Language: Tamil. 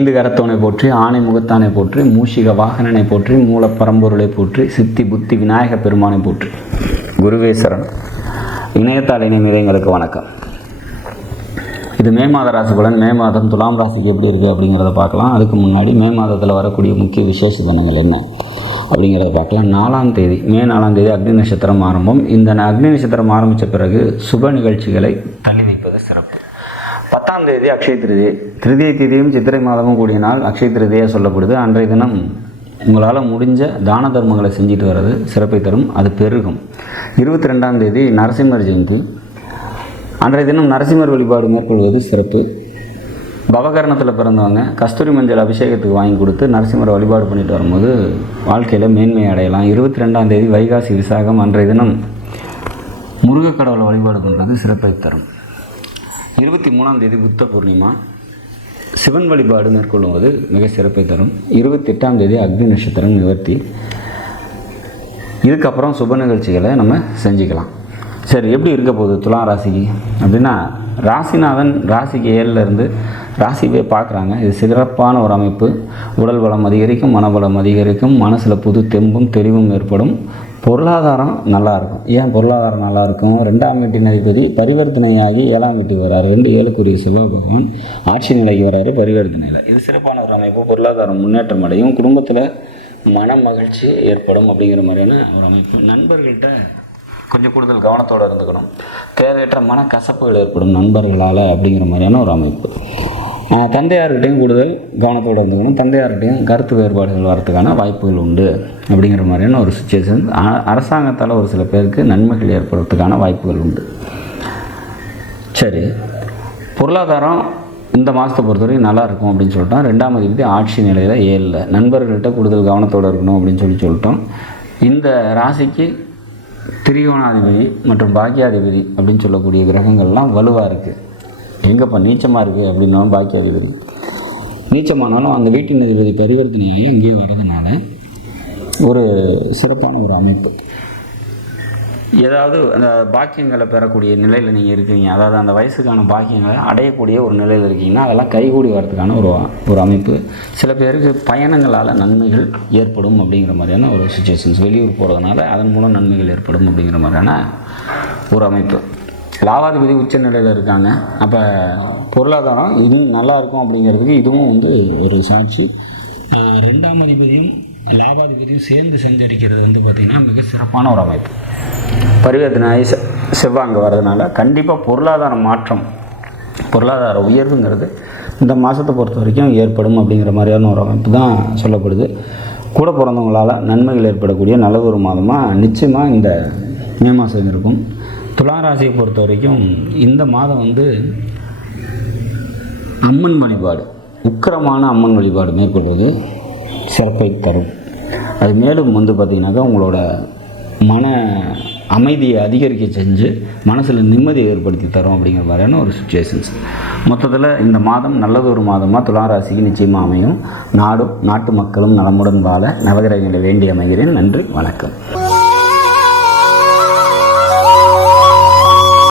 ஐந்து கரத்தவனை போற்றி, ஆணை முகத்தானை போற்றி, மூஷிக வாகனனை போற்றி, மூல பரம்பொருளை போற்றி, சித்தி புத்தி விநாயக பெருமானை போற்றி. குருவே சரணம். இணையத்தால் இணையங்களுக்கு வணக்கம். இது மே மாத ராசி பலன். மே மாதம் துலாம் ராசிக்கு எப்படி இருக்குது அப்படிங்கிறத பார்க்கலாம். அதுக்கு முன்னாடி மே மாதத்தில் வரக்கூடிய முக்கிய விசேஷ தினங்கள் என்ன அப்படிங்கிறத பார்க்கலாம். 4ஆம் தேதி, மே 4ஆம் தேதி அக்னி நட்சத்திரம் ஆரம்பம். இந்த அக்னி நட்சத்திரம் ஆரம்பித்த பிறகு சுப நிகழ்ச்சிகளை தள்ளி வைப்பது சிறப்பு. 10ஆம் தேதி அக்ஷய திருதியை. திருதியை தேதியும் சித்திரை மாதமும் கூடிய நாள் அக்ஷய திருதியாக சொல்லப்படுது. அன்றைய தினம் உங்களால் முடிஞ்ச தான தர்மங்களை செஞ்சுட்டு வர்றது சிறப்பை தரும், அது பெருகும். 22ஆம் தேதி நரசிம்மர் ஜெயந்தி. அன்றைய தினம் நரசிம்மர் வழிபாடு மேற்கொள்வது சிறப்பு. பவகரணத்தில் பிறந்தவங்க கஸ்தூரி மஞ்சள் அபிஷேகத்துக்கு வாங்கி கொடுத்து நரசிம்மரை வழிபாடு பண்ணிட்டு வரும்போது வாழ்க்கையில் மேன்மை அடையலாம். 22ஆம் தேதி வைகாசி விசாகம். அன்றைய தினம் முருகக்கடவுளை வழிபாடு பண்ணுறது சிறப்பை தரும். 23ஆம் தேதி புத்த பூர்ணிமா. சிவன் வழிபாடு மேற்கொள்ளுவது மிக சிறப்பை தரும். 28ஆம் தேதி அக்னி நட்சத்திரம் நிவர்த்தி. இதுக்கப்புறம் சுப நிகழ்ச்சிகளை நம்ம செஞ்சுக்கலாம். சரி, எப்படி இருக்க போகுது துலா ராசிக்கு அப்படின்னா, ராசிநாதன் ராசிக்கு 7லேருந்து ராசிவே பார்க்குறாங்க. இது சிறப்பான ஒரு அமைப்பு. உடல் பலம் அதிகரிக்கும், மனபலம் அதிகரிக்கும், மனசில் புது தெம்பும் தெளிவும் ஏற்படும். பொருளாதாரம் நல்லாயிருக்கும். ஏன் பொருளாதாரம் நல்லாயிருக்கும்? 2ஆம் வீட்டின் அதிபதி பரிவர்த்தனையாகி 7ஆம் வீட்டுக்கு வர்றாரு. 2/7க்குரிய சிவபகவான் ஆட்சி நிலைக்கு வர்றாரு பரிவர்த்தனையில். இது சிறப்பான ஒரு அமைப்பு. பொருளாதாரம் முன்னேற்றம் அடையும், குடும்பத்தில் மன மகிழ்ச்சி ஏற்படும் அப்படிங்கிற மாதிரியான ஒரு அமைப்பு. நண்பர்கள்ட்ட கொஞ்சம் கூடுதல் கவனத்தோடு இருந்துக்கணும். தேவையற்ற மனக்கசப்புகள் ஏற்படும் நண்பர்களால் அப்படிங்கிற மாதிரியான ஒரு அமைப்பு. தந்தையார்கிட்டையும் கூடுதல் கவனத்தோடு இருந்துக்கணும். தந்தையார்கிட்டையும் கருத்து வேறுபாடுகள் வரத்துக்கான வாய்ப்புகள் உண்டு அப்படிங்கிற மாதிரியான ஒரு சுச்சுவேஷன். அரசாங்கத்தால் ஒரு சில பேருக்கு நன்மைகள் ஏற்படுறதுக்கான வாய்ப்புகள் உண்டு. சரி, பொருளாதாரம் இந்த மாதத்தை பொறுத்தவரைக்கும் நல்லா இருக்கும் அப்படின்னு சொல்லிட்டோம். 2ஆம் அதிபதி ஆட்சி நிலையில் 7ல். நண்பர்கள்ட்ட கூடுதல் கவனத்தோடு இருக்கணும் அப்படின்னு சொல்லிட்டோம். இந்த ராசிக்கு திரிகோணாதிபதி மற்றும் பாக்கியாதிபதி அப்படின்னு சொல்லக்கூடிய கிரகங்கள்லாம் வலுவாக இருக்குது. எங்கப்பா நீச்சமாக இருக்குது அப்படின்னாலும் பாக்கியாதிபதி நீச்சமானாலும் அந்த வீட்டின் அதிபதி பரிவர்த்தனையாகி இங்கேயே வர்றதுனால ஒரு சிறப்பான ஒரு அமைப்பு. ஏதாவது அந்த பாக்கியங்களை பெறக்கூடிய நிலையில் நீங்கள் இருக்கிறீங்க, அதாவது அந்த வயசுக்கான பாக்கியங்களை அடையக்கூடிய ஒரு நிலையில் இருக்கீங்கன்னா அதெல்லாம் கைகூடி வரதுக்கான ஒரு அமைப்பு. சில பேருக்கு பயணங்களால் நன்மைகள் ஏற்படும் அப்படிங்கிற மாதிரியான ஒரு சுச்சுவேஷன்ஸ். வெளியூர் போகிறதுனால அதன் மூலம் நன்மைகள் ஏற்படும் அப்படிங்கிற மாதிரியான ஒரு அமைப்பு. லாபாதிபதி உச்ச நிலையில் இருக்காங்க. அப்போ பொருளாதாரம் இதுவும் நல்லாயிருக்கும் அப்படிங்கிறதுக்கு இதுவும் ஒரு சாட்சி. 2ஆம் அதிபதியும் லாபாதிபதியும் சேர்ந்து செஞ்சிருக்கிறது பார்த்திங்கன்னா மிக சிறப்பான ஒரு அமைப்பு. பரிவர்த்தனை செவ்வாய் அங்கே வர்றதுனால கண்டிப்பாக பொருளாதார மாற்றம், பொருளாதார உயர்வுங்கிறது இந்த மாதத்தை பொறுத்த வரைக்கும் ஏற்படும் அப்படிங்கிற மாதிரியான ஒரு அமைப்பு தான் சொல்லப்படுது. கூட பிறந்தவங்களால் நன்மைகள் ஏற்படக்கூடிய நல்ல ஒரு மாதமாக நிச்சயமாக இந்த மே மாதம் இருக்கும். துலா ராசியை பொறுத்த வரைக்கும் இந்த மாதம் அம்மன் வழிபாடு, உக்கிரமான அம்மன் வழிபாடு மேற்கொள்வது சிறப்பை தரும். அது மேலும் பார்த்திங்கனாக்கா உங்களோட மன அமைதியை அதிகரிக்க செஞ்சு மனசில் நிம்மதியை ஏற்படுத்தி தரும் அப்படிங்கிற மாதிரியான ஒரு சுச்சுவேஷன்ஸ். மொத்தத்தில் இந்த மாதம் நல்லது ஒரு மாதமாக துலா ராசிக்கு நிச்சயமாக அமையும். நாடும் நாட்டு மக்களும் நலமுடன் வாழ நவகிரகங்களை வேண்டி அமைகிறேன். நன்றி, வணக்கம்.